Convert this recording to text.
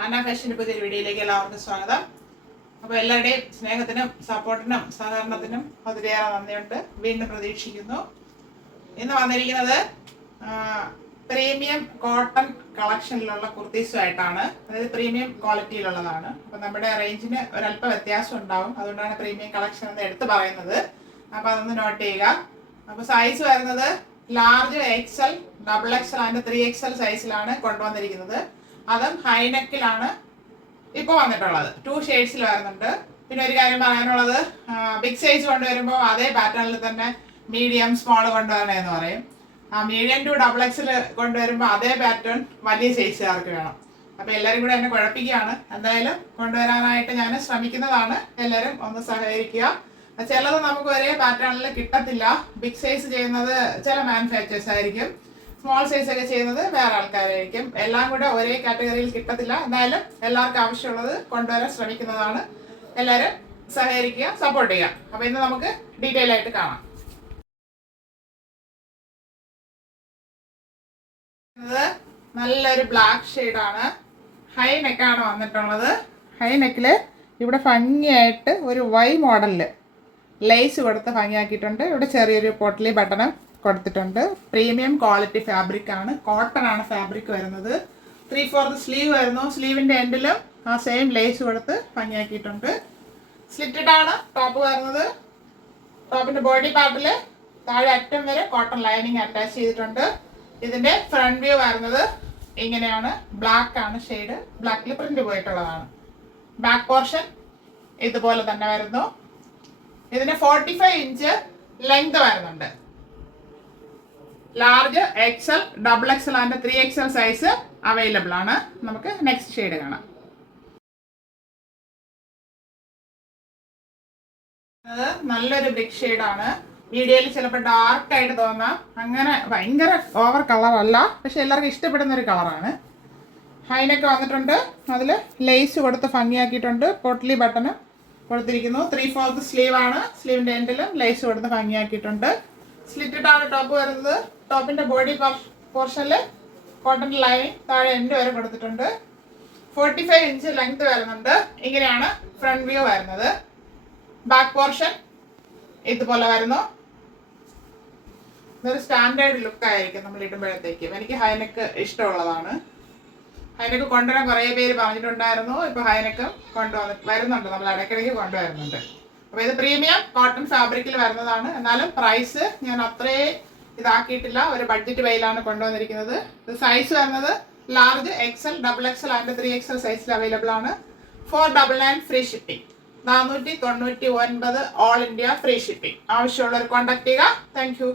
ആന ഫാഷൻ്റെ പുതിയൊരു വീഡിയോയിലേക്ക് എല്ലാവർക്കും സ്വാഗതം. അപ്പോൾ എല്ലാവരുടെയും സ്നേഹത്തിനും സപ്പോർട്ടിനും സഹകരണത്തിനും ഒത്തിരിയേറെ നന്ദിയുണ്ട്. വീണ്ടും പ്രതീക്ഷിക്കുന്നു. ഇന്ന് വന്നിരിക്കുന്നത് പ്രീമിയം കോട്ടൺ കളക്ഷനിലുള്ള കുർത്തീസുമായിട്ടാണ്. അതായത് പ്രീമിയം ക്വാളിറ്റിയിലുള്ളതാണ്. അപ്പോൾ നമ്മുടെ റേഞ്ചിന് ഒരല്പം വ്യത്യാസം ഉണ്ടാവും. അതുകൊണ്ടാണ് പ്രീമിയം കളക്ഷൻ എന്ന് എടുത്ത് പറയുന്നത്. അപ്പോൾ അതൊന്ന് നോട്ട് ചെയ്യുക. അപ്പോൾ സൈസ് വരുന്നത് large XL, XXL and 3XL സൈസിലാണ് കൊണ്ടുവന്നിരിക്കുന്നത്. അതും ഹൈനെക്കിലാണ് ഇപ്പോൾ വന്നിട്ടുള്ളത്. 2 ഷെയ്ഡ്സിൽ വരുന്നുണ്ട്. പിന്നെ ഒരു കാര്യം പറയാനുള്ളത്, ബിഗ് സൈസ് കൊണ്ടുവരുമ്പോൾ അതേ പാറ്റേണിൽ തന്നെ മീഡിയം സ്മോൾ കൊണ്ടുവരണേ എന്ന് പറയും. മീഡിയം ടു XXL കൊണ്ടുവരുമ്പോൾ അതേ പാറ്റേൺ വലിയ സൈസുകാർക്ക് വേണം. അപ്പോൾ എല്ലാവരും കൂടെ എന്നെ കുഴപ്പിക്കുകയാണ്. എന്തായാലും കൊണ്ടുവരാനായിട്ട് ഞാൻ ശ്രമിക്കുന്നതാണ്. എല്ലാവരും ഒന്ന് സഹകരിക്കുക. ചിലത് നമുക്ക് ഒരേ പാറ്റേണിൽ കിട്ടത്തില്ല. ബിഗ് സൈസ് ചെയ്യുന്നത് ചില മാനുഫാക്ചേഴ്സ് ആയിരിക്കും, സ്മോൾ സൈസ് ഒക്കെ ചെയ്യുന്നത് വേറെ ആൾക്കാരായിരിക്കും. എല്ലാം കൂടെ ഒരേ കാറ്റഗറിയിൽ കിട്ടത്തില്ല. എന്തായാലും എല്ലാവർക്കും ആവശ്യമുള്ളത് കൊണ്ടുവരാൻ ശ്രമിക്കുന്നതാണ്. എല്ലാവരും സഹകരിക്കുക, സപ്പോർട്ട് ചെയ്യുക. അപ്പോൾ ഇന്ന് നമുക്ക് ഡീറ്റെയിൽ ആയിട്ട് കാണാം. നല്ലൊരു ബ്ലാക്ക് ഷെയ്ഡാണ്. ഹൈ നെക്കാണ് വന്നിട്ടുള്ളത്. ഹൈ നെക്കിൽ ഇവിടെ ഭംഗിയായിട്ട് ഒരു വൈ മോഡലിൽ ലേസ് കൊടുത്ത് ഭംഗിയാക്കിയിട്ടുണ്ട്. ഇവിടെ ചെറിയൊരു പൊട്ടലി ബട്ടണും കൊടുത്തിട്ടുണ്ട്. പ്രീമിയം ക്വാളിറ്റി ഫാബ്രിക് ആണ്. കോട്ടൺ ആണ് ഫാബ്രിക് വരുന്നത്. 3/4 സ്ലീവ് വരുന്നു. സ്ലീവിൻ്റെ എൻഡിലും ആ സെയിം ലേസ് കൊടുത്ത് ഭംഗിയാക്കിയിട്ടുണ്ട്. സ്ലിറ്റഡ് ആണ് ടോപ്പ് വരുന്നത്. ടോപ്പിൻ്റെ ബോഡി പാർട്ടിൽ താഴെ അറ്റം വരെ കോട്ടൺ ലൈനിങ് അറ്റാച്ച് ചെയ്തിട്ടുണ്ട്. ഇതിൻ്റെ ഫ്രണ്ട് വ്യൂ വരുന്നത് ഇങ്ങനെയാണ്. ബ്ലാക്ക് ആണ് ഷെയ്ഡ്. ബ്ലാക്കിൽ പ്രിന്റ് പോയിട്ടുള്ളതാണ്. ബാക്ക് പോർഷൻ ഇതുപോലെ തന്നെ വരുന്നു. ഇതിന് 45 ഇഞ്ച് ലെങ്ത് വരുന്നുണ്ട്. Large XL, XXL and 3XL size available ആണ്. നമുക്ക് നെക്സ്റ്റ് ഷെയ്ഡ് കാണാം. അത് നല്ലൊരു ബ്രിക്ക് ഷെയ്ഡാണ്. വീഡിയോയിൽ ചിലപ്പോൾ ഡാർക്ക് ആയിട്ട് തോന്നാം. അങ്ങനെ ഭയങ്കര ഓവർ കളറല്ല, പക്ഷെ എല്ലാവർക്കും ഇഷ്ടപ്പെടുന്ന ഒരു കളറാണ്. ഹൈനൊക്കെ വന്നിട്ടുണ്ട്. അതിൽ ലേസ് കൊടുത്ത് ഭംഗിയാക്കിയിട്ടുണ്ട്. പൊട്ടലി ബട്ടണ് കൊടുത്തിരിക്കുന്നു. 3/4 സ്ലീവ് ആണ്. സ്ലീവിൻ്റെ എൻഡിലും ലേസ് കൊടുത്ത് ഭംഗിയാക്കിയിട്ടുണ്ട്. സ്ലിറ്റഡ് ആണ് ടോപ്പ് വരുന്നത്. ടോപ്പിൻ്റെ ബോഡി പോർഷനിൽ കോട്ടൺ ലൈനിങ് താഴെ എൻഡ് വരെ കൊടുത്തിട്ടുണ്ട്. 45 ഇഞ്ച് ലെങ്ത് വരുന്നുണ്ട്. ഇങ്ങനെയാണ് ഫ്രണ്ട് വ്യൂ വരുന്നത്. ബാക്ക് പോർഷൻ ഇതുപോലെ വരുന്നു. ഇതൊരു സ്റ്റാൻഡേർഡ് ലുക്ക് ആയിരിക്കും നമ്മൾ ഇടുമ്പോഴത്തേക്കും. എനിക്ക് ഹൈനെക്ക് ഇഷ്ടമുള്ളതാണ്. ഹൈനെക്ക് കൊണ്ടുവരാൻ കുറേ പേര് പറഞ്ഞിട്ടുണ്ടായിരുന്നു. ഇപ്പോൾ ഹൈനെക്കും വരുന്നുണ്ട്. നമ്മൾ ഇടയ്ക്കിടയ്ക്ക് കൊണ്ടുവരുന്നുണ്ട്. അപ്പോൾ ഇത് പ്രീമിയം കോട്ടൺ ഫാബ്രിക്കിൽ വരുന്നതാണ്. എന്നാലും പ്രൈസ് ഞാൻ അത്രേ ഇതാക്കിയിട്ടില്ല. ഒരു ബഡ്ജറ്റ് വൈയിലാണ് കൊണ്ടുവന്നിരിക്കുന്നത്. ഇത് സൈസ് വരുന്നത് large XL, XXL and 3XL സൈസിൽ അവൈലബിൾ ആണ്. 499 free shipping. 499 all India free shipping. ആവശ്യമുള്ളവർ കോൺടാക്ട് ചെയ്യുക. Thank you.